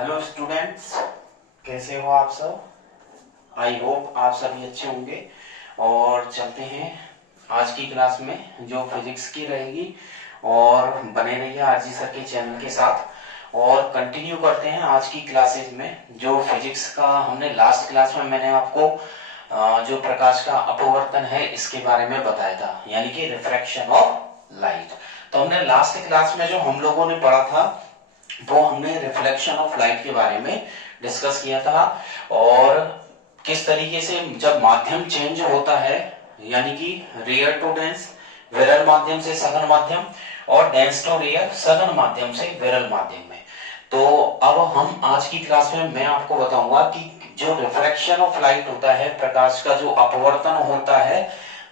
Hello students, कैसे हो आप सब। आई होप आप सभी अच्छे होंगे। और चलते हैं आज की क्लास में जो फिजिक्स की रहेगी, और बने रहिए आरजी सर के चैनल के साथ। और कंटिन्यू करते हैं आज की क्लासेस में जो फिजिक्स का हमने लास्ट क्लास में मैंने आपको जो प्रकाश का अपवर्तन है इसके बारे में बताया था, यानी कि रिफ्रैक्शन ऑफ लाइट। तो हमने लास्ट क्लास में जो हम लोगों ने पढ़ा था वो हमने रिफ्लेक्शन ऑफ लाइट के बारे में डिस्कस किया था, और किस तरीके से जब माध्यम चेंज होता है, यानी कि रेयर टू डेंस, विरल माध्यम से सघन माध्यम, और डेंस टू रेयर, सघन माध्यम से विरल माध्यम में। तो अब हम आज की क्लास में मैं आपको बताऊंगा कि जो रिफ्रैक्शन ऑफ लाइट होता है, प्रकाश का जो अपवर्तन होता है,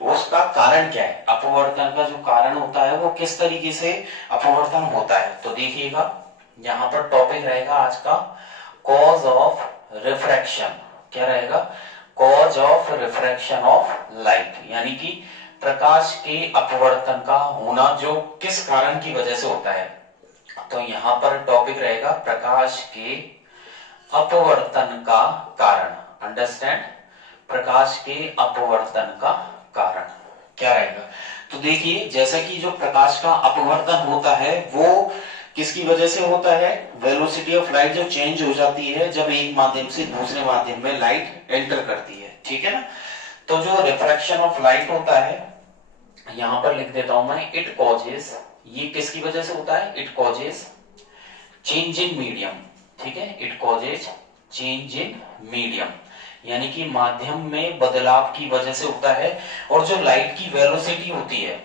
उसका कारण क्या है, अपवर्तन का जो कारण होता है वो किस तरीके से अपवर्तन होता है। तो देखिएगा, यहाँ पर टॉपिक रहेगा आज का कॉज ऑफ रिफ्रैक्शन। क्या रहेगा? Cause of refraction of light, यानी कि प्रकाश के अपवर्तन का होना जो किस कारण की वजह से होता है। तो यहाँ पर टॉपिक रहेगा प्रकाश के अपवर्तन का कारण। अंडरस्टैंड? प्रकाश के अपवर्तन का कारण क्या रहेगा। तो देखिए, जैसा कि जो प्रकाश का अपवर्तन होता है वो किसकी वजह से होता है, वेलोसिटी ऑफ लाइट जो चेंज हो जाती है जब एक माध्यम से दूसरे माध्यम में लाइट एंटर करती है, ठीक है ना। तो जो रिफ्रैक्शन ऑफ लाइट होता है, यहां पर लिख देता हूं मैं, इट कॉजेस, ये किसकी वजह से होता है, it causes change in medium. ठीक है, it causes change in medium, यानी कि माध्यम में बदलाव की वजह से होता है। और जो लाइट की वेलोसिटी होती है,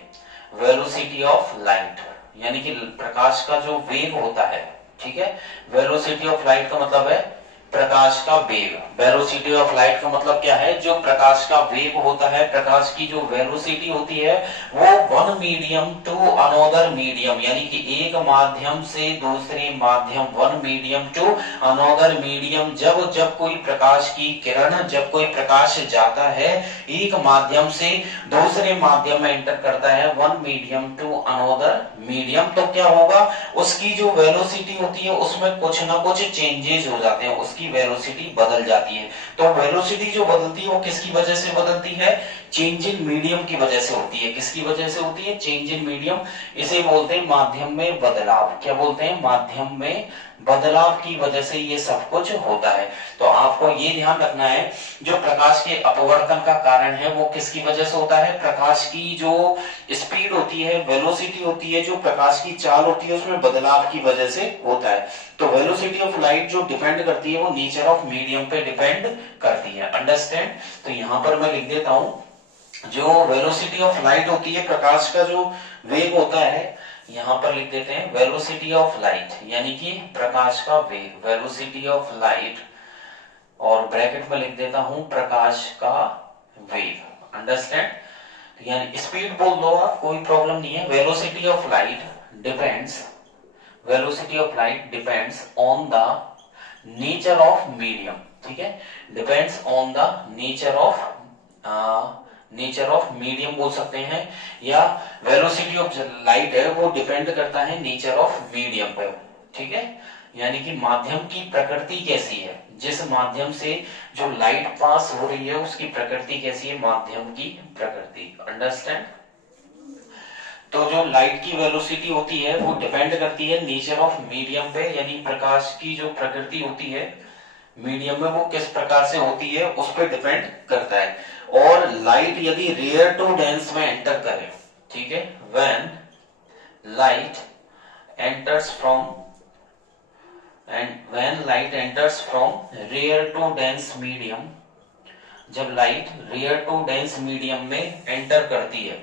वेलोसिटी ऑफ लाइट, यानी कि प्रकाश का जो वेग होता है, ठीक है, वेलोसिटी ऑफ लाइट का मतलब है प्रकाश का वेग। वेलोसिटी ऑफ लाइट का मतलब क्या है, जो प्रकाश का वेग होता है, प्रकाश की जो वेलोसिटी होती है वो one medium to another medium, यानी कि एक माध्यम से दूसरे माध्यम, one medium to another medium, जब जब कोई प्रकाश की किरण, जब कोई प्रकाश जाता है एक माध्यम से दूसरे माध्यम में एंटर करता है, one medium to another medium, तो क्या होगा, उसकी जो वेलोसिटी होती है उसमें कुछ ना कुछ चेंजेस हो जाते हैं, उसकी वेलोसिटी बदल जाती है। तो वेलोसिटी जो बदलती है वो किसकी वजह से बदलती है, चेंज इन मीडियम की वजह से होती है। किसकी वजह से होती है, चेंज इन मीडियम। इसे बोलते हैं माध्यम में बदलाव। क्या बोलते हैं, माध्यम में बदलाव की वजह से ये सब कुछ होता है। तो आपको ये ध्यान रखना है, जो प्रकाश के अपवर्तन का कारण है वो किसकी वजह से होता है, प्रकाश की जो स्पीड होती है, वेलोसिटी होती है, जो प्रकाश की चाल होती है उसमें बदलाव की वजह से होता है। तो वेलोसिटी ऑफ लाइट जो डिपेंड करती है वो नेचर ऑफ मीडियम पे डिपेंड करती है। अंडरस्टैंड? तो यहां पर मैं लिख देता हूं, जो वेलोसिटी ऑफ लाइट होती है, प्रकाश का जो वेग होता है, यहां पर लिख देते हैं वेलोसिटी ऑफ लाइट, यानी कि प्रकाश का वेग, वेलोसिटी ऑफ लाइट, और ब्रैकेट में लिख देता हूं प्रकाश का वेग। अंडरस्टैंड? यानी स्पीड बोल दो आप, कोई प्रॉब्लम नहीं है। Velocity of light depends, velocity of light depends on the nature of medium. ठीक है, depends on the nature of medium बोल सकते हैं, या वेलोसिटी ऑफ लाइट है वो डिपेंड करता है नेचर ऑफ मीडियम पे। ठीक है, यानी कि माध्यम की प्रकृति कैसी है, जिस माध्यम से जो लाइट पास हो रही है उसकी प्रकृति कैसी है, माध्यम की प्रकृति। अंडरस्टैंड? तो जो लाइट की वेलोसिटी होती है वो डिपेंड करती है नेचर ऑफ मीडियम पे, यानी प्रकाश की जो प्रकृति होती है मीडियम में वो किस प्रकार से होती है उस पर डिपेंड करता है। और लाइट यदि रेयर टू डेंस में एंटर करे, ठीक है, when light enters from when light enters from rare to dense medium, जब light rare to dense medium में एंटर करती है,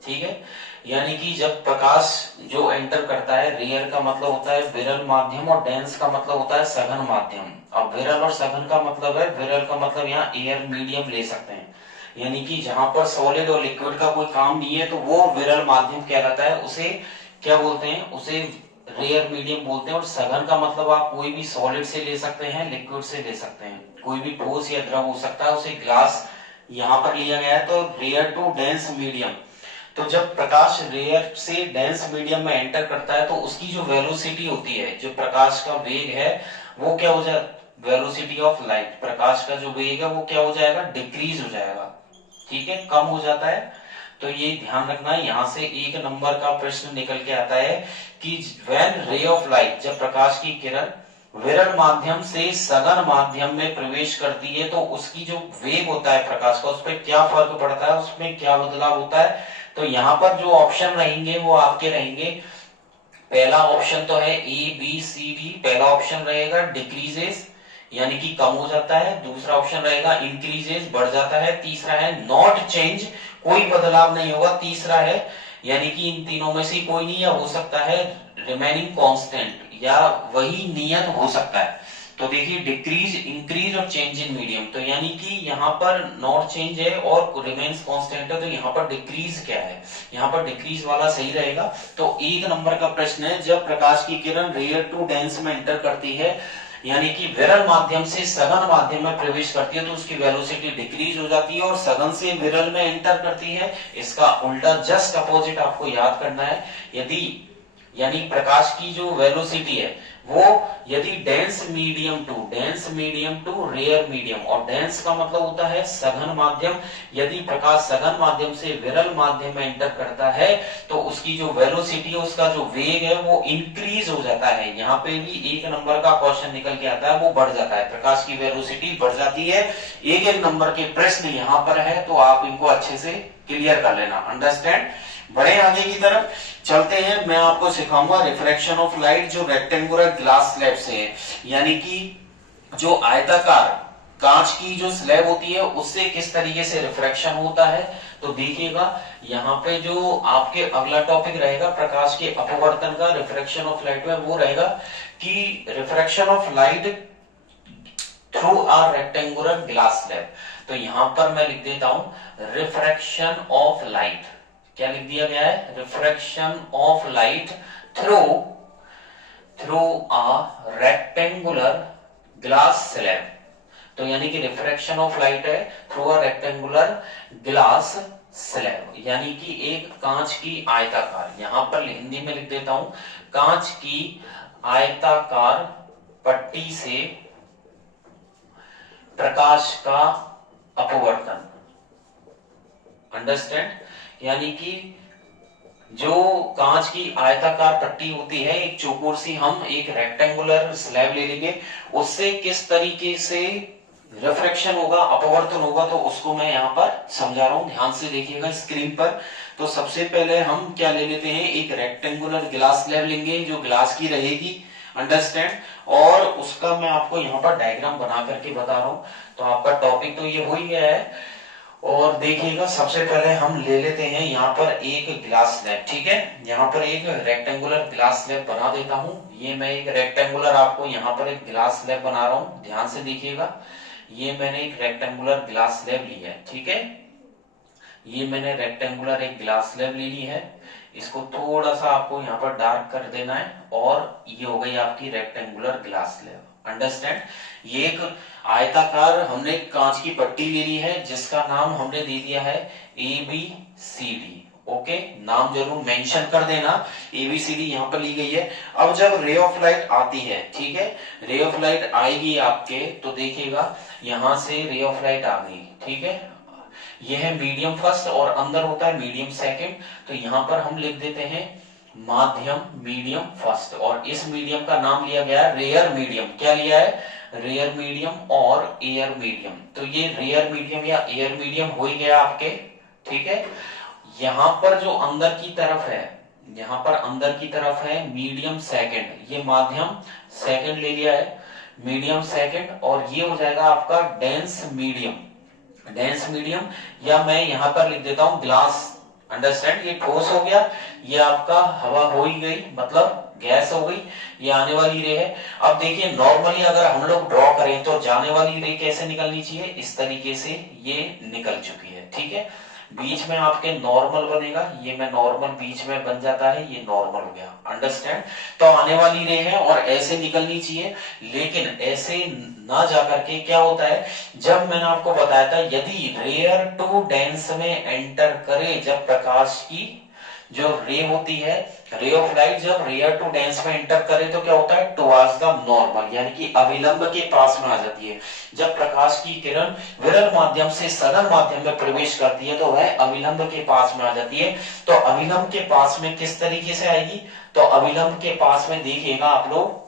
ठीक है, यानी कि जब प्रकाश जो एंटर करता है, रेयर का मतलब होता है विरल माध्यम और डेंस का मतलब होता है सघन माध्यम। अब विरल और सघन का मतलब है, विरल का मतलब यहाँ एयर मीडियम ले सकते हैं, यानी कि जहां पर सॉलिड और लिक्विड का कोई काम नहीं है तो वो विरल माध्यम कहलाता है। उसे क्या बोलते हैं, उसे रेयर मीडियम बोलते हैं। और सघन का मतलब आप कोई भी सॉलिड से ले सकते हैं, लिक्विड से ले सकते हैं, कोई भी ठोस या द्रव हो सकता है, उसे ग्लास यहां पर लिया गया है। तो रेयर टू डेंस मीडियम, तो जब प्रकाश रेयर से डेंस मीडियम में एंटर करता है तो उसकी जो वेलोसिटी होती है, जो प्रकाश का वेग है वो क्या हो जाए, वेलोसिटी ऑफ लाइट, प्रकाश का जो वेग है वो क्या हो जाएगा, डिक्रीज हो जाएगा, ठीक है, कम हो जाता है। तो ये ध्यान रखना है, यहां से एक नंबर का प्रश्न निकल के आता है कि व्हेन रे ऑफ लाइट, जब प्रकाश की किरण विरल माध्यम से सघन माध्यम में प्रवेश करती है तो उसकी जो वेग होता है प्रकाश का, उस पर क्या फर्क पड़ता है, उसमें क्या बदलाव होता है। तो यहाँ पर जो ऑप्शन रहेंगे वो आपके रहेंगे, पहला ऑप्शन तो है ए बी सी डी, पहला ऑप्शन रहेगा डिक्रीजेस यानी कि कम हो जाता है, दूसरा ऑप्शन रहेगा इंक्रीजेस बढ़ जाता है, तीसरा है नॉट चेंज कोई बदलाव नहीं होगा, तीसरा है यानी कि इन तीनों में से कोई नहीं, या हो सकता है रिमेनिंग कांस्टेंट या वही नियत हो सकता है। तो देखिए डिक्रीज, इंक्रीज और चेंज इन मीडियम, तो यानी कि यहाँ पर नॉट चेंज है और रिमेन्स कांस्टेंट है, तो यहाँ पर डिक्रीज क्या है, यहाँ पर डिक्रीज वाला सही रहेगा। तो एक नंबर का प्रश्न है, जब प्रकाश की किरण रेयर टू डेंस में एंटर करती है यानी कि विरल माध्यम से सघन माध्यम में प्रवेश करती है तो उसकी वेलोसिटी डिक्रीज हो जाती है, और सघन से विरल में एंटर करती है इसका उल्टा जस्ट अपोजिट आपको याद करना है। यदि यानी प्रकाश की जो वेलोसिटी है वो यदि dense medium to rare medium, और डेंस का मतलब होता है सघन माध्यम, यदि प्रकाश सघन माध्यम से विरल माध्यम में एंटर करता है तो उसकी जो वेलोसिटी है, उसका जो वेग है वो इंक्रीज हो जाता है। यहाँ पे भी एक नंबर का क्वेश्चन निकल के आता है, वो बढ़ जाता है, प्रकाश की वेलोसिटी बढ़ जाती है। एक एक नंबर के प्रश्न यहाँ पर है तो आप इनको अच्छे से क्लियर कर लेना, अंडरस्टैंड। बड़े आगे की तरफ चलते हैं, मैं आपको सिखाऊंगा रिफ्रैक्शन ऑफ लाइट जो रेक्टेंगुलर ग्लास स्लैब से है, यानी कि जो आयताकार कांच की जो स्लैब होती है उससे किस तरीके से रिफ्रैक्शन होता है। तो देखिएगा यहाँ पे जो आपके अगला टॉपिक रहेगा प्रकाश के अपवर्तन का, रिफ्रैक्शन ऑफ लाइट में, वो रहेगा कि refraction of light through a rectangular glass slab. तो यहां पर मैं लिख देता हूं रिफ्रैक्शन ऑफ लाइट, क्या लिख दिया गया है, refraction of light through a rectangular glass slab. तो यानी कि रिफ्रैक्शन ऑफ लाइट है through a rectangular glass slab, यानी कि एक कांच की आयताकार, यहां पर हिंदी में लिख देता हूं, कांच की आयताकार पट्टी से प्रकाश का अपवर्तन, अंडरस्टैंड। यानी कि जो कांच की आयताकार पट्टी होती है, एक चौकोर सी हम एक रेक्टेंगुलर स्लैब ले लेंगे, उससे किस तरीके से रिफ्रैक्शन होगा, अपवर्तन होगा, तो उसको मैं यहाँ पर समझा रहा हूं, ध्यान से देखिएगा स्क्रीन पर। तो सबसे पहले हम क्या ले लेते हैं, एक रेक्टेंगुलर ग्लास स्लैब लेंगे जो ग्लास की रहेगी, अंडरस्टैंड, और उसका मैं आपको यहाँ पर डायग्राम बना करके बता रहा हूं। तो आपका टॉपिक तो ये हो ही गया है। और देखिएगा सबसे पहले हम ले लेते हैं यहाँ पर एक ग्लास स्लैब, ठीक है, यहाँ पर एक रेक्टेंगुलर ग्लास स्लैब बना देता हूं। ये मैं एक रेक्टेंगुलर आपको यहाँ पर एक ग्लास स्लैब बना रहा हूं, ध्यान से देखिएगा। ये मैंने एक रेक्टेंगुलर ग्लास स्लैब ली है, ठीक है, ये मैंने रेक्टेंगुलर एक ग्लास स्लैब ले ली है, इसको थोड़ा सा आपको यहाँ पर डार्क कर देना है, और ये हो गई आपकी रेक्टेंगुलर ग्लास स्लैब, अंडरस्टैंड। ये एक आयताकार हमने कांच की पट्टी ले ली है जिसका नाम हमने दे दिया है ABCD, ओके, नाम जरूर मेंशन कर देना, ABCD यहाँ पर ली गई है। अब जब रे ऑफ लाइट आती है, ठीक है, रे ऑफ लाइट आएगी आपके, तो देखिएगा यहां से रे ऑफ लाइट आ गई, ठीक है, यह है मीडियम फर्स्ट और अंदर होता है मीडियम सेकंड। तो यहां पर हम लिख देते हैं माध्यम मीडियम फर्स्ट, और इस मीडियम का नाम लिया गया है रेयर मीडियम, क्या लिया है, रेयर मीडियम और एयर मीडियम। तो ये रेयर मीडियम या एयर मीडियम हो ही गया आपके, ठीक है। यहां पर जो अंदर की तरफ है, यहां पर अंदर की तरफ है मीडियम सेकंड, ये माध्यम सेकंड ले लिया है, मीडियम सेकंड, और ये हो जाएगा आपका डेंस मीडियम, डेंस मीडियम, या मैं यहां पर लिख देता हूं ग्लास, अंडरस्टैंड। ये ठोस हो गया, ये आपका हवा हो ही गई, मतलब गैस हो गई, ये आने वाली रे है। अब देखिए नॉर्मली अगर हम लोग ड्रॉ करें तो जाने वाली रे कैसे निकलनी चाहिए, इस तरीके से ये निकल चुकी है, ठीक है, बीच में आपके नॉर्मल बनेगा, ये मैं नॉर्मल बीच में बन जाता है, ये नॉर्मल हो गया, अंडरस्टैंड। तो आने वाली रे है और ऐसे निकलनी चाहिए, लेकिन ऐसे ना जाकर के क्या होता है, जब मैंने आपको बताया था यदि रेयर टू डेंस में एंटर करे, जब प्रकाश की जो रे होती है, रे ऑफ लाइट जब रेयर टू डेंस में एंटर करे तो क्या होता है, टुवर्ड्स द नॉर्मल, यानी कि अभिलंब के पास में आ जाती है। जब प्रकाश की किरण विरल माध्यम से सघन माध्यम में प्रवेश करती है तो वह अभिलंब के पास में आ जाती है। तो अभिलंब के पास में किस तरीके से आएगी, तो अभिलंब के पास में देखिएगा आप लोग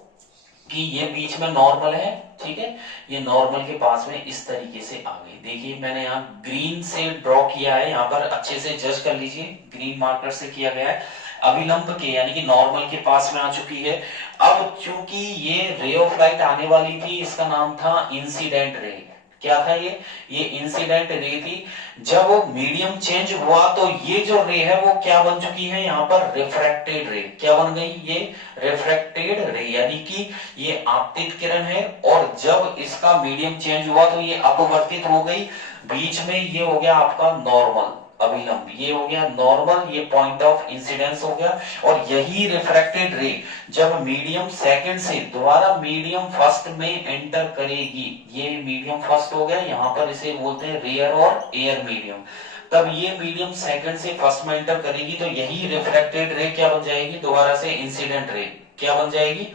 कि ये बीच में नॉर्मल है, ठीक है, ये नॉर्मल के पास में इस तरीके से आ गई। देखिए मैंने यहाँ ग्रीन से ड्रॉ किया है, यहाँ पर अच्छे से जज कर लीजिए, ग्रीन मार्कर से किया गया है, अभिलंब के यानी कि नॉर्मल के पास में आ चुकी है। अब चूंकि ये रे ऑफ लाइट आने वाली थी, इसका नाम था इंसिडेंट रे। क्या था ये इंसिडेंट रे थी। जब मीडियम चेंज हुआ तो ये जो रे है वो क्या बन चुकी है, यहाँ पर रिफ्रैक्टेड रे। क्या बन गई, ये रिफ्रैक्टेड रे, यानी कि ये आपतित किरण है। और जब इसका मीडियम चेंज हुआ तो ये अपवर्तित हो गई, बीच में ये हो गया आपका नॉर्मल अभिलंब, ये हो गया नॉर्मल, ये पॉइंट ऑफ इंसिडेंस हो गया। और यही रिफ्रैक्टेड रे जब मीडियम सेकंड से दोबारा मीडियम फर्स्ट में एंटर करेगी, ये मीडियम फर्स्ट हो गया, यहाँ पर इसे बोलते हैं रेयर और एयर मीडियम, तब ये मीडियम सेकंड से फर्स्ट में एंटर करेगी तो यही रिफ्रैक्टेड रे क्या बन जाएगी, दोबारा से इंसिडेंट रे। क्या बन जाएगी,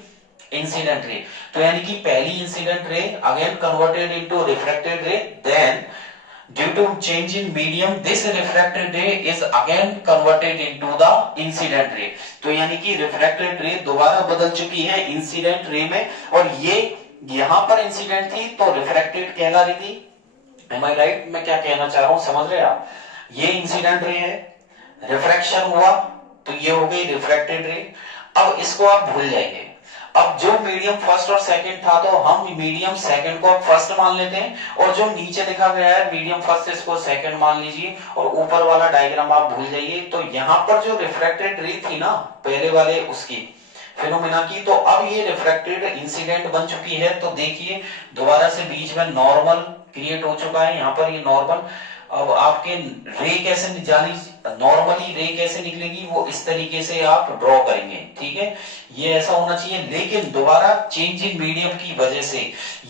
इंसिडेंट रे। तो यानी कि पहली incident ray again converted into refracted ray, then due to change in medium this refracted ray is again converted into the incident ray। तो यानी कि refracted ray दोबारा बदल चुकी है इंसिडेंट रे में, और ये यहां पर इंसिडेंट थी तो रिफ्रैक्टेड कहला रही थी। Am I right? मैं क्या कहना चाह रहा हूं, समझ रहे आप? ये इंसिडेंट रे है, रिफ्रैक्शन हुआ तो ये हो गई रिफ्रैक्टेड रे। अब इसको आप भूल जाइए। अब जो मीडियम फर्स्ट और सेकंड था तो हम मीडियम सेकंड को फर्स्ट मान लेते हैं, और जो नीचे लिखा गया है मीडियम फर्स्ट इसको सेकंड मान लीजिए, और ऊपर वाला डायग्राम आप भूल जाइए। तो यहाँ पर जो रिफ्रैक्टेड रे थी ना पहले वाले उसकी फिनोमिना की, तो अब ये रिफ्रैक्टेड इंसिडेंट बन चुकी है। तो देखिए दोबारा से बीच में नॉर्मल क्रिएट हो चुका है, यहाँ पर ये नॉर्मल। अब आपके रे कैसे जानी, नॉर्मली रे कैसे निकलेगी वो इस तरीके से आप ड्रॉ करेंगे, ठीक है, ये ऐसा होना चाहिए। लेकिन दोबारा चेंज इन मीडियम की वजह से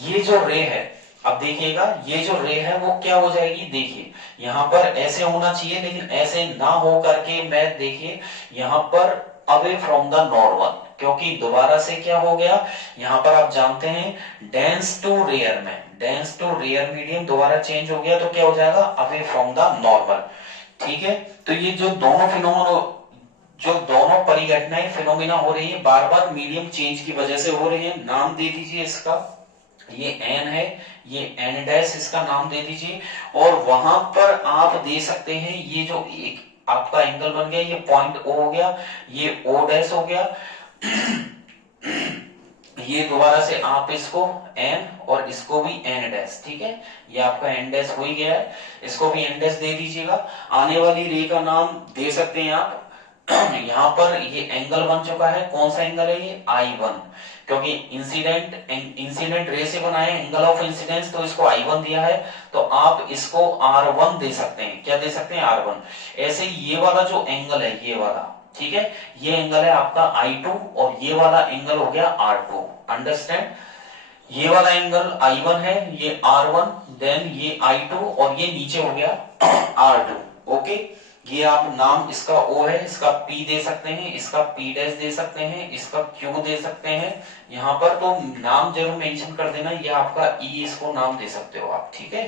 ये जो रे है, अब देखिएगा ये जो रे है वो क्या हो जाएगी, देखिए यहाँ पर ऐसे होना चाहिए लेकिन ऐसे ना हो करके मैं देखिए यहाँ पर अवे फ्रॉम द नॉर्मल, क्योंकि दोबारा से क्या हो गया, यहाँ पर आप जानते हैं डेंस टू रेयर में, डेंस टू रेयर मीडियम दोबारा चेंज हो गया तो क्या हो जाएगा, अवे फ्रॉम द नॉर्मल, ठीक है। तो ये जो दोनों फिनोमेना, जो दोनों परिघटनाएं फिनोमिना हो रही है बार बार मीडियम चेंज की वजह से हो रही है। नाम दे दीजिए इसका, ये एन है, ये एन डैश इसका नाम दे दीजिए। और वहां पर आप दे सकते हैं ये जो एक आपका एंगल बन गया, ये पॉइंट ओ हो गया, ये ओ डैश हो गया ये दोबारा से आप इसको एन और इसको भी एन डैश, ठीक है, ये आपका एन डैश हो ही गया है, इसको भी एन डैश दे दीजिएगा। आने वाली रे का नाम दे सकते हैं आप यहाँ पर ये एंगल बन चुका है, कौन सा एंगल है ये, I1, क्योंकि इंसिडेंट रे से बना है एंगल ऑफ इंसिडेंस, तो इसको I1 दिया है, तो आप इसको R1 दे सकते हैं। क्या दे सकते हैं, R1। ऐसे ये वाला जो एंगल है ये वाला, ठीक है, ये एंगल है आपका I2 और ये वाला एंगल हो गया R2, अंडरस्टैंड। ये वाला एंगल I1 है, ये R1, देन ये I2 और ये नीचे हो गया R2, ओके। ये आप नाम इसका O है, इसका P दे सकते हैं, इसका P डैश दे सकते हैं, इसका Q दे सकते हैं। यहाँ पर तो नाम जरूर मेंशन कर देना, ये आपका E इसको नाम दे सकते हो आप, ठीक है।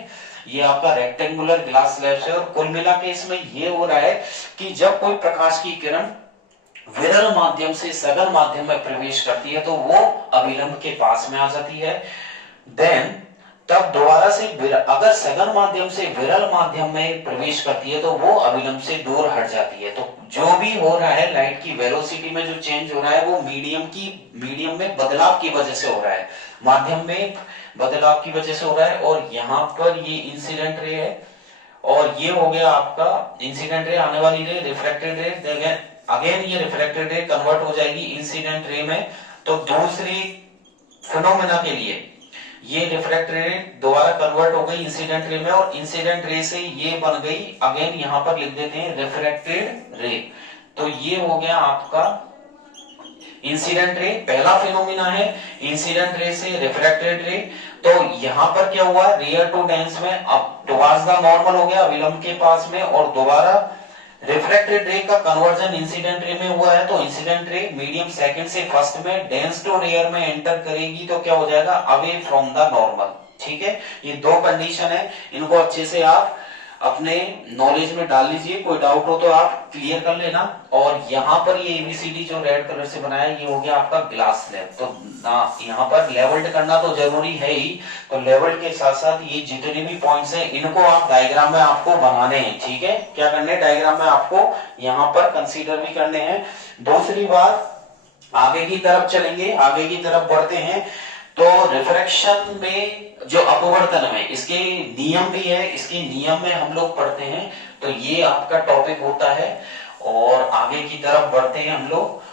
ये आपका रेक्टेंगुलर ग्लास स्लैब है, और कुल मिला के इसमें ये हो रहा है कि जब कोई प्रकाश की किरण विरल माध्यम से सघन माध्यम में प्रवेश करती है तो वो अभिलंब के पास में आ जाती है। देन तब दोबारा से अगर सघन माध्यम से विरल माध्यम में प्रवेश करती है तो वो अभिलंब से दूर हट जाती है। तो जो भी हो रहा है लाइट की वेलोसिटी में जो चेंज हो रहा है वो मीडियम में बदलाव की वजह से हो रहा है, माध्यम में बदलाव की वजह से हो रहा है। और यहाँ पर ये इंसिडेंट रे है, और ये हो गया आपका इंसिडेंट रे, आने वाली रे रिफ्रैक्टेड रे, अगेन ये रिफ्लेक्टेड रे कन्वर्ट हो जाएगी इंसिडेंट रे में। तो दूसरी फिनोमेना के लिए ये रिफ्लेक्टेड रे दोबारा कन्वर्ट हो गई इंसिडेंट रे में, और इंसिडेंट रे से ये बन गई अगेन, यहां पर लिख देते हैं रिफ्लेक्टेड रे। तो ये हो गया आपका इंसिडेंट रे, पहला फिनोमिना है इंसिडेंट रे से रिफ्रैक्टेड रे। तो यहां पर क्या हुआ, रेयर टू डेंस में अब टुवर्ड्स द नॉर्मल हो गया अभिलंब के पास में, और दोबारा रिफ्लेक्टेड रे का कन्वर्जन इंसिडेंट रे में हुआ है, तो इंसिडेंट रे मीडियम सेकंड से फर्स्ट में डेंस टू रेयर में एंटर करेगी तो क्या हो जाएगा, अवे फ्रॉम द नॉर्मल। ठीक है, ये दो कंडीशन है, इनको अच्छे से आप अपने नॉलेज में डाल लीजिए, कोई डाउट हो तो आप क्लियर कर लेना। और यहाँ पर ये एबीसीडी जो रेड कलर से बनाया ये हो गया आपका ग्लास स्लैब, तो यहाँ पर लेवल्ड करना तो जरूरी है ही, तो लेवल के साथ साथ ये जितने भी पॉइंट्स हैं इनको आप डायग्राम में आपको बनाने हैं। ठीक है, क्या करने, डायग्राम में आपको यहाँ पर कंसीडर भी करने हैं। दूसरी बात, आगे की तरफ चलेंगे, आगे की तरफ बढ़ते हैं, तो रिफ्रैक्शन में जो अपवर्तन है इसके नियम भी है, इसके नियम में हम लोग पढ़ते हैं, तो ये आपका टॉपिक होता है। और आगे की तरफ बढ़ते हैं हम लोग,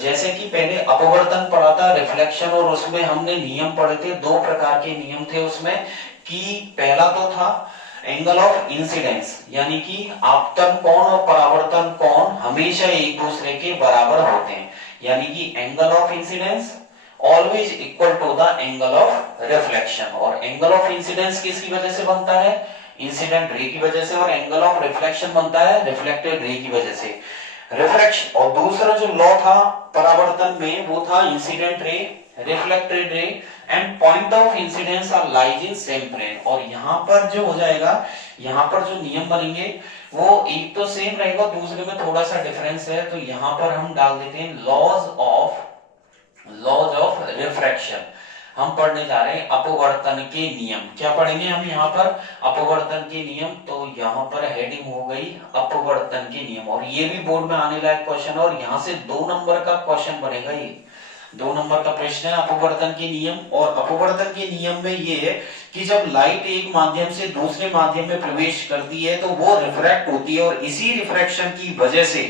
जैसे कि पहले अपवर्तन पढ़ा था, रिफ्लेक्शन, और उसमें हमने नियम पढ़े थे, दो प्रकार के नियम थे उसमें, कि पहला तो था एंगल ऑफ इंसिडेंस, यानी कि आपतन कोण और परावर्तन कोण हमेशा एक दूसरे के बराबर होते हैं, यानी कि angle of incidence always equal to the angle of reflection. और एंगल ऑफ इंसिडेंस किसकी वजह से बनता है, इंसिडेंट रे की वजह से, और एंगल ऑफ रिफ्लेक्शन बनता है रिफ्लेक्टेड रे की वजह से, रिफ्रैक्शन। और दूसरा जो लॉ था परावर्तन में वो था incident ray, reflected ray and point of incidence are lies in same plane. और यहाँ पर जो हो जाएगा, यहाँ पर जो नियम बनेंगे वो एक तो सेम रहेगा, दूसरे में थोड़ा सा डिफरेंस है, तो यहाँ पर हम डाल देते हैं लॉज ऑफ रिफ्रैक्शन। हम पढ़ने जा रहे हैं अपवर्तन के नियम। क्या पढ़ेंगे हम यहाँ पर, अपवर्तन के नियम, तो यहाँ पर हेडिंग हो गई अपवर्तन के नियम। और ये भी बोर्ड में आने लायक क्वेश्चन, और यहाँ से 2 नंबर का क्वेश्चन बनेगा, ये 2 नंबर का प्रश्न है अपवर्तन के नियम। और अपवर्तन के नियम में ये है कि जब लाइट एक माध्यम से दूसरे माध्यम में प्रवेश करती है तो वो रिफ्रैक्ट होती है, और इसी रिफ्रैक्शन की वजह से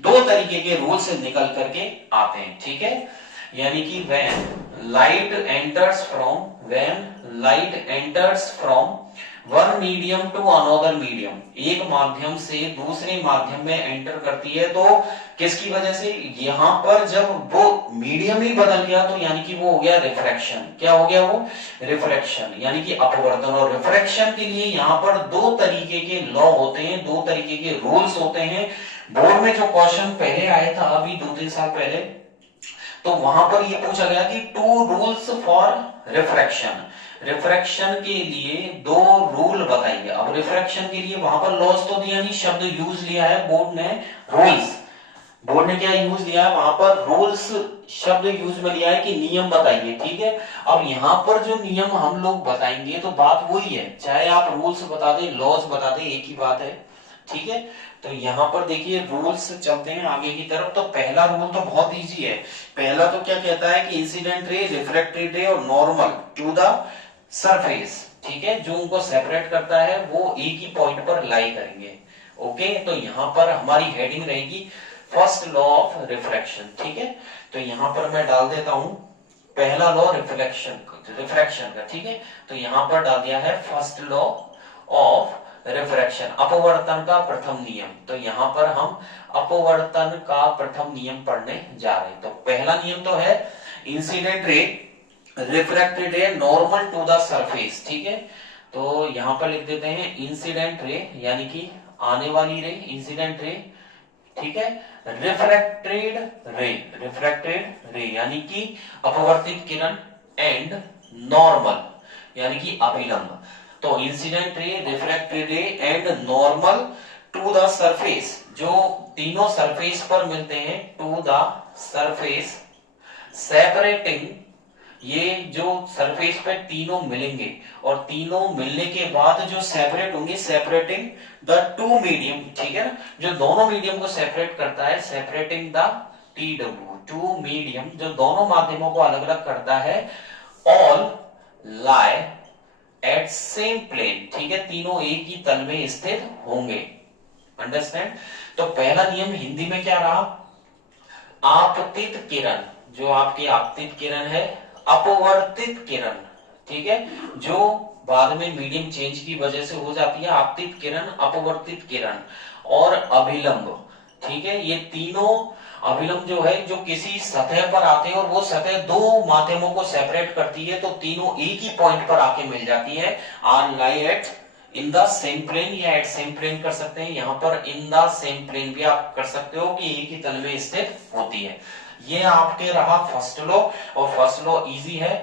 2 तरीके के रूल से निकल करके आते हैं। ठीक है, यानी कि when light enters from one medium to another medium, एक माध्यम से दूसरे माध्यम में एंटर करती है, तो किसकी वजह से, यहाँ पर जब वो मीडियम ही बदल गया तो यानी कि वो हो गया रिफ्रैक्शन। क्या हो गया, वो रिफ्रैक्शन, यानी कि अपवर्तन। और रिफ्रैक्शन के लिए यहाँ पर 2 तरीके के लॉ होते हैं, 2 तरीके के रूल्स होते हैं। बोर्ड में जो क्वेश्चन पहले आया था अभी 2-3 साल पहले, तो वहां पर ये पूछा गया कि 2 रूल्स फॉर रिफ्रैक्शन, रिफ्रैक्शन के लिए 2 रूल बताइए। अब रिफ्रैक्शन के लिए वहां पर लॉस तो दिया नहीं, शब्द यूज लिया है बोर्ड ने, रूल्स। बोर्ड ने क्या यूज लिया है, वहां पर रूल्स शब्द यूज में लिया है कि नियम बताइए। ठीक है, अब यहाँ पर जो नियम हम लोग बताएंगे तो बात वही है, चाहे आप रूल्स बता दें, लॉस बता दें, एक ही बात है। ठीक है, तो यहाँ पर देखिए रूल्स चलते हैं आगे की तरफ। तो पहला रूल तो बहुत इजी है, पहला तो क्या कहता है कि इंसिडेंट रे, रिफ्रैक्टेड रे और नॉर्मल टू द सरफेस, ठीक है, जो उनको सेपरेट करता है वो एक ही पॉइंट पर लाई करेंगे। ओके, तो यहाँ पर हमारी हेडिंग रहेगी फर्स्ट लॉ ऑफ रिफ्रैक्शन। ठीक है, तो यहाँ पर मैं डाल देता हूं पहला लॉ रिफ्लेक्शन का। ठीक है, तो यहाँ पर डाल दिया है फर्स्ट लॉ ऑफ रिफ्रैक्शन, अपवर्तन का प्रथम नियम। तो यहाँ पर हम अपवर्तन का प्रथम नियम पढ़ने जा रहे हैं। तो पहला नियम तो है इंसिडेंट रे, रिफ्रैक्टेड रे, नॉर्मल टू द सरफेस। ठीक है, तो यहाँ पर लिख देते हैं इंसिडेंट रे यानी कि आने वाली रे, इंसिडेंट रे। ठीक है, रिफ्रैक्टेड रे यानी कि अपवर्तित किरण, एंड नॉर्मल यानी कि अभिलंब। तो incident ray, refracted ray and normal to the surface, जो तीनों सरफेस पर मिलते हैं, टू द सरफेस, सेपरेटिंग, ये जो सरफेस पे तीनों मिलेंगे और तीनों मिलने के बाद जो सेपरेट होंगे, सेपरेटिंग द 2 मीडियम। ठीक है ना, जो दोनों मीडियम को सेपरेट करता है, सेपरेटिंग द TW, 2 मीडियम, जो दोनों माध्यमों को अलग अलग करता है, all lie at same plane. ठीक है, तीनों एक ही तल में स्थित होंगे। अंडरस्टैंड। तो पहला नियम हिंदी में क्या रहा, आपतित किरण, जो आपकी आपतित किरण है, अपवर्तित किरण, ठीक है, जो बाद में मीडियम चेंज की वजह से हो जाती है, आपतित किरण, अपवर्तित किरण और अभिलंब। ठीक है, ये तीनों अभिलंब जो है, जो किसी सतह पर आते हैं और वो सतह 2 माध्यमों को सेपरेट करती है, तो तीनों एक ही पॉइंट पर आके मिल जाती है, are lie at in the same plane या एट सेम प्लेन कर सकते हैं। यहाँ पर इन द सेम प्लेन भी आप कर सकते हो कि एक ही तल में स्थित होती है। ये आपके रहा फर्स्ट लॉ, और फर्स्ट लॉ इजी है।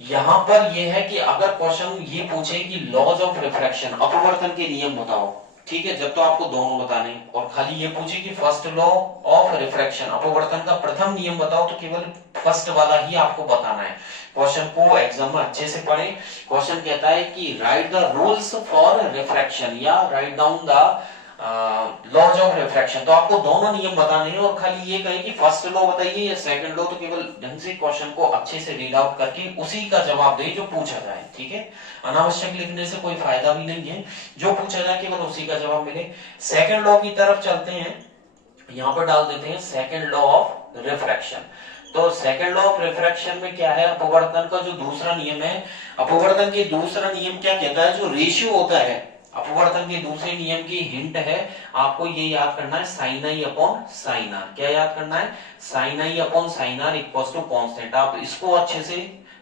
यहाँ पर ये है कि अगर क्वेश्चन ये पूछे कि लॉज ऑफ रिफ्रैक्शन, अपवर्तन के नियम बताओ, ठीक है, जब तो आपको दोनों बताने, और खाली ये पूछे कि फर्स्ट लॉ ऑफ रिफ्रैक्शन, अपवर्तन का प्रथम नियम बताओ, तो केवल फर्स्ट वाला ही आपको बताना है। क्वेश्चन को एग्जाम में अच्छे से पढ़े। क्वेश्चन कहता है कि write the rules for refraction या write down the laws of refraction, तो आपको दोनों नियम बताने हैं, और खाली ये कहें कि फर्स्ट लॉ बताइए या सेकंड लॉ, तो केवल ढंग से क्वेश्चन को अच्छे से रीड आउट करके उसी का जवाब दे जो पूछा जाए, ठीक है। अनावश्यक लिखने से कोई फायदा भी नहीं है, जो पूछा जाए केवल उसी का जवाब मिले। सेकंड लॉ की तरफ चलते हैं, यहां पर डाल देते हैं सेकंड लॉ ऑफ रिफ्रैक्शन। तो सेकंड लॉ ऑफ रिफ्रैक्शन में क्या है, अपवर्तन का जो दूसरा नियम है, अपवर्तन के दूसरा नियम क्या कहता है, जो रेशियो होता है अपवर्तन के दूसरे नियम की हिंट है, आपको ये याद करना है साइन आई अपॉन साइन आर। क्या याद करना है, sine I upon sine r equals to constant. आप इसको अच्छे से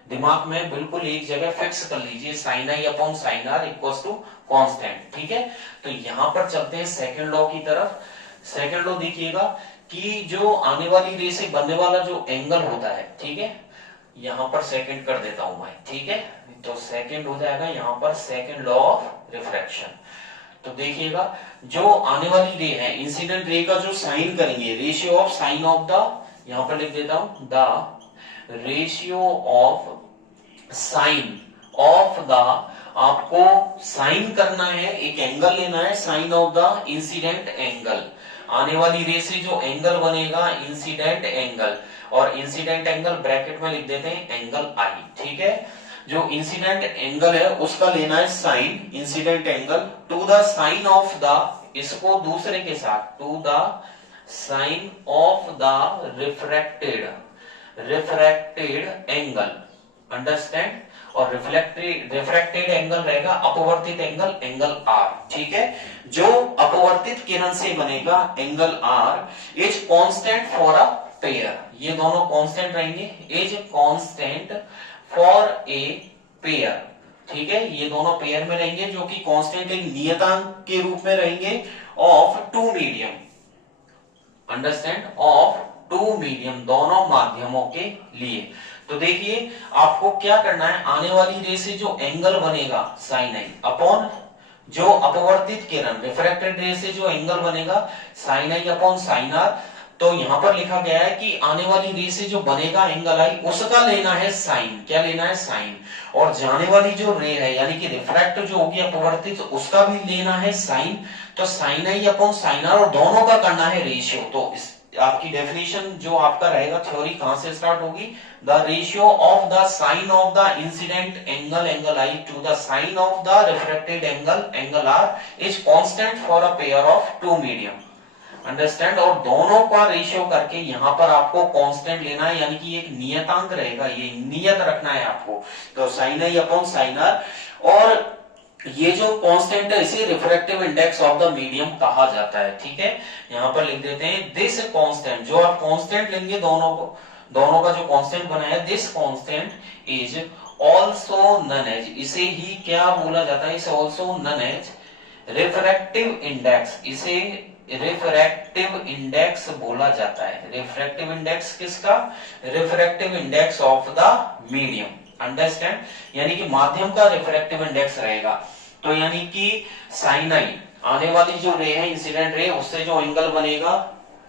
दिमाग में बिल्कुल एक जगह फिक्स कर लीजिए, sine I upon sine r equals to constant, ठीक है। तो यहां पर चलते हैं सेकंड लॉ की तरफ। सेकंड लॉ देखिएगा कि जो आने वाली रे से बनने वाला जो एंगल होता है, ठीक है, यहां पर सेकंड कर देता हूं मैं, ठीक है, तो सेकंड हो जाएगा यहां पर सेकंड लॉ ऑफ रिफ्रैक्शन। तो देखिएगा जो आने वाली रे है, इंसिडेंट रे का जो साइन करेंगे, ratio of sine of the, यहां पर लिख देता हूं the ratio of sine of the, आपको साइन करना है, एक एंगल लेना है, sine of the incident angle, आने वाली रे से जो एंगल बनेगा इंसिडेंट एंगल, और इंसिडेंट एंगल ब्रैकेट में लिख देते हैं एंगल आई, ठीक है। जो इंसिडेंट एंगल है उसका लेना है sine, incident angle to the sine of the, इसको दूसरे के साथ to the sine of the refracted angle, understand. और रिफ्रैक्टेड एंगल रहेगा अपवर्तित एंगल, एंगल आर, ठीक है। जो अपवर्तित किरण से बनेगा angle are is constant for a pair, ये दोनों कांस्टेंट रहेंगे, is constant for a pair, ठीक है, ये दोनों पेयर में रहेंगे, जो कि कांस्टेंट एक नियतांक के रूप में रहेंगे of two medium, understand, of two medium, दोनों माध्यमों के लिए। तो देखिए आपको क्या करना है, आने वाली रे से जो एंगल बनेगा साइन आई अपॉन जो अपवर्तित किरण रिफ्रैक्टेड रे से जो एंगल बनेगा साइन आई अपॉन साइन आर, तो यहां पर लिखा गया है कि आने वाली रे से जो बनेगा एंगल आई उसका लेना है साइन, क्या लेना है साइन, और जाने वाली जो रे है यानी कि रिफ्रैक्ट जो होगी अपवर्तित उसका भी लेना है साइन, तो साइन आई अपॉन साइन आर, और दोनों का करना है रेशियो। तो इस आपकी डेफिनेशन जो आपका रहेगा थ्योरी कहां से स्टार्ट होगी, the ratio of the sine of the incident angle angle I to the sine of the refracted angle angle are is constant for a pair of two medium, understand. और दोनों का ratio करके यहां पर आपको constant लेना है, यानी कि एक नियतांक रहेगा, ये नियत रखना है आपको, तो साइन आई अपॉन साइन आर, और ये जो कांस्टेंट है इसे refractive index of the medium कहा जाता है, ठीक है। यहां पर लिख देते हैं दिस कांस्टेंट, जो आप कांस्टेंट लेंगे दोनों का जो कांस्टेंट बना है, this constant is also known as, इसे ही क्या बोला जाता है, इसे also known as refractive index, इसे रिफ्रैक्टिव इंडेक्स बोला जाता है। रिफ्रैक्टिव इंडेक्स किसका, refractive index of the medium, understand, यानी कि माध्यम का रिफ्रैक्टिव इंडेक्स रहेगा। तो यानी कि साइन आई, आने वाली जो रे है इंसिडेंट रे, उससे जो एंगल बनेगा,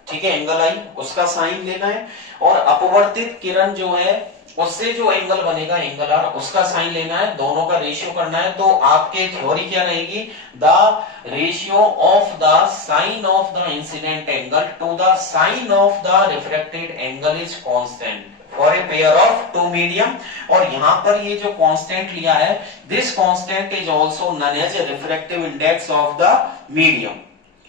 ठीक है, एंगल आई, उसका साइन लेना है, और अपवर्तित किरण जो है उससे जो एंगल बनेगा एंगल आर, उसका साइन लेना है, दोनों का रेशियो करना है। तो आपके थ्योरी क्या रहेगी, the ratio of the sine of the incident angle to the sine of the refracted angle is constant for a pair of two medium. और यहां पर ये जो कांस्टेंट लिया है, this constant is also known as refractive index of the medium,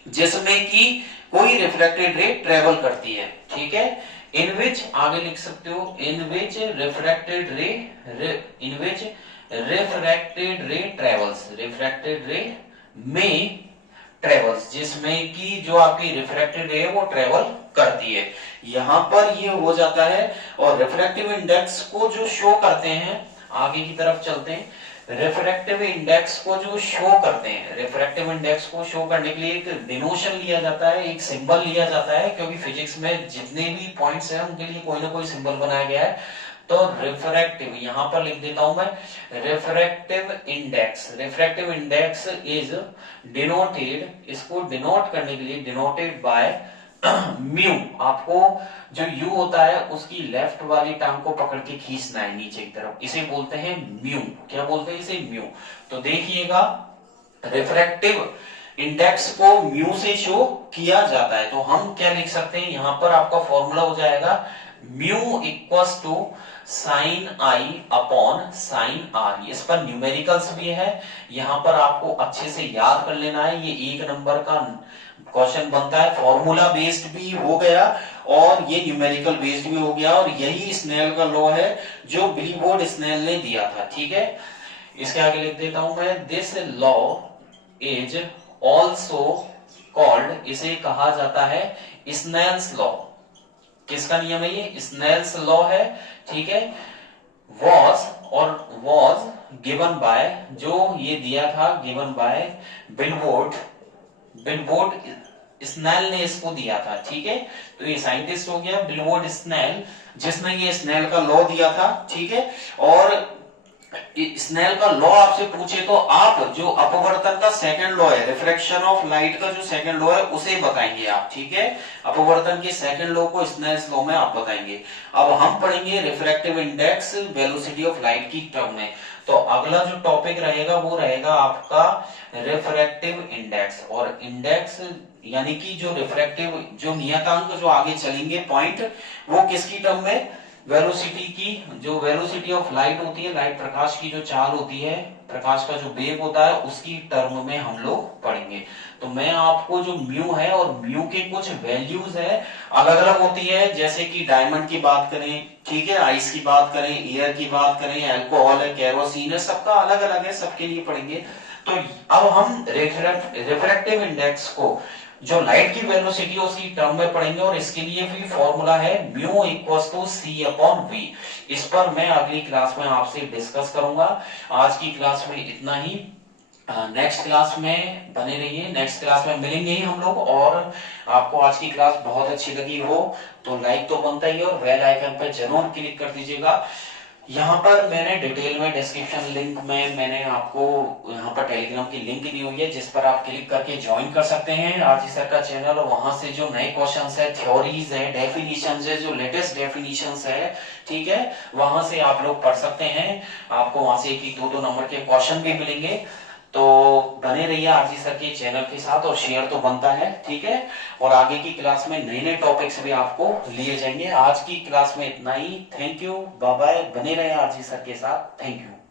जिसमें कि कोई रिफ्रैक्टेड रे ट्रेवल करती है, ठीक है। इन विच आगे लिख सकते हो, in which refracted ray travels, refracted ray में ट्रेवल्स, जिसमें कि जो आपकी रिफ्रैक्टेड रे है वो ट्रेवल करती है, यहां पर ये हो जाता है। और रिफ्रैक्टिव इंडेक्स को जो शो करते हैं, आगे की तरफ चलते हैं, रिफ्रैक्टिव इंडेक्स को जो शो करते हैं, रिफ्रैक्टिव इंडेक्स को शो करने के लिए एक डिनोशन लिया जाता है, एक सिंबल लिया जाता है, क्योंकि फिजिक्स में जितने भी पॉइंट्स हैं उनके लिए कोई ना कोई सिंबल बनाया गया है। तो रिफ्रैक्टिव यहां पर लिख देता हूं मैं, रिफ्रैक्टिव इंडेक्स इज डिनोटेड, इसको डिनोट करने के लिए डिनोटेड बाय म्यू। आपको जो यू होता है उसकी लेफ्ट वाली टांग को पकड़ के खींचना है नीचे की तरफ, इसे बोलते हैं म्यू। क्या बोलते हैं इसे? म्यू। तो देखिएगा रिफ्रैक्टिव इंडेक्स को म्यू से शो किया जाता है, तो हम क्या लिख सकते हैं यहां पर? आपका फॉर्मूला हो जाएगा mu equals to sine I upon sine R. इस पर न्यूमेरिकल्स भी है, यहां पर आपको अच्छे से याद कर लेना है। ये 1 नंबर का क्वेश्चन बनता है, फॉर्मूला बेस्ड भी हो गया और ये न्यूमेरिकल बेस्ड भी हो गया, और यही स्नेल का लॉ है जो बिलीबोर्ड स्नेल ने दिया था। ठीक है, इसके आगे लिख देता हूं मैं, this law is also called, इसे कहा जाता है स्नेल्स लॉ। किसका नियम है ये? स्नेल्स लॉ है। ठीक है, वॉज गिवन बाय, जो ये दिया था गिवन बाय बिलबोर्ड स्नेल ने इसको दिया था। ठीक है, तो ये साइंटिस्ट हो गया बिलबोर्ड स्नेल, जिसने ये स्नेल का लॉ दिया था। ठीक है, और स्नेल का लॉ आपसे पूछे तो आप जो अपवर्तन का सेकंड लॉ है, रिफ्रैक्शन ऑफ लाइट का जो सेकंड लॉ है उसे बताएंगे आप। ठीक है, अपवर्तन के सेकंड लॉ को स्नेल्स लॉ में आप बताएंगे। अब हम पढ़ेंगे refractive index velocity of light की टर्म में। तो अगला जो टॉपिक रहेगा वो रहेगा आपका रिफ्रैक्टिव इंडेक्स, और इंडेक्स यानी कि जो रिफ्रैक्टिव जो नियतांक जो आगे चलेंगे पॉइंट, वो किसकी टर्म में? वेलोसिटी की, जो वेलोसिटी ऑफ लाइट होती है, लाइट प्रकाश की जो चाल होती है, प्रकाश का जो वेग होता है, उसकी टर्म में हम लोग पढ़ेंगे। तो मैं आपको जो म्यू है और म्यू के कुछ वैल्यूज है अलग अलग होती है, जैसे कि डायमंड की बात करें, ठीक है, आइस की बात करें, एयर की बात करें, एल्कोहल है, केरोसिन है, सबका अलग अलग है, सबके लिए पढ़ेंगे। तो अब हम रिफ्रैक्टिव इंडेक्स को जो लाइट की वेलोसिटी है उसकी टर्म में पढ़ेंगे, और इसके लिए भी फॉर्मूला है mu equals to C upon V. इस पर मैं अगली क्लास में आपसे डिस्कस करूंगा। आज की क्लास में इतना ही, नेक्स्ट क्लास में बने रहिए, नेक्स्ट क्लास में मिलेंगे ही हम लोग। और आपको आज की क्लास बहुत अच्छी लगी हो तो लाइक तो बनता ही है, और बेल आइकन पर जरूर क्लिक कर दीजिएगा। यहाँ पर मैंने डिटेल में डिस्क्रिप्शन लिंक में मैंने आपको यहाँ पर टेलीग्राम की लिंक दी हुई है, जिस पर आप क्लिक करके ज्वाइन कर सकते हैं आरजी सर का चैनल, और वहां से जो नए क्वेश्चंस है, थ्योरीज है, डेफिनेशंस है, जो लेटेस्ट डेफिनेशंस है, ठीक है, वहां से आप लोग पढ़ सकते हैं। आपको वहां से 1-2 नंबर के क्वेश्चन भी मिलेंगे। तो बने रहिए आरजी सर के चैनल के साथ, और शेयर तो बनता है। ठीक है, और आगे की क्लास में नए नए टॉपिक्स भी आपको लिए जाएंगे। आज की क्लास में इतना ही। थैंक यू, बाय बाय, बने रहे आरजी सर के साथ। Thank you.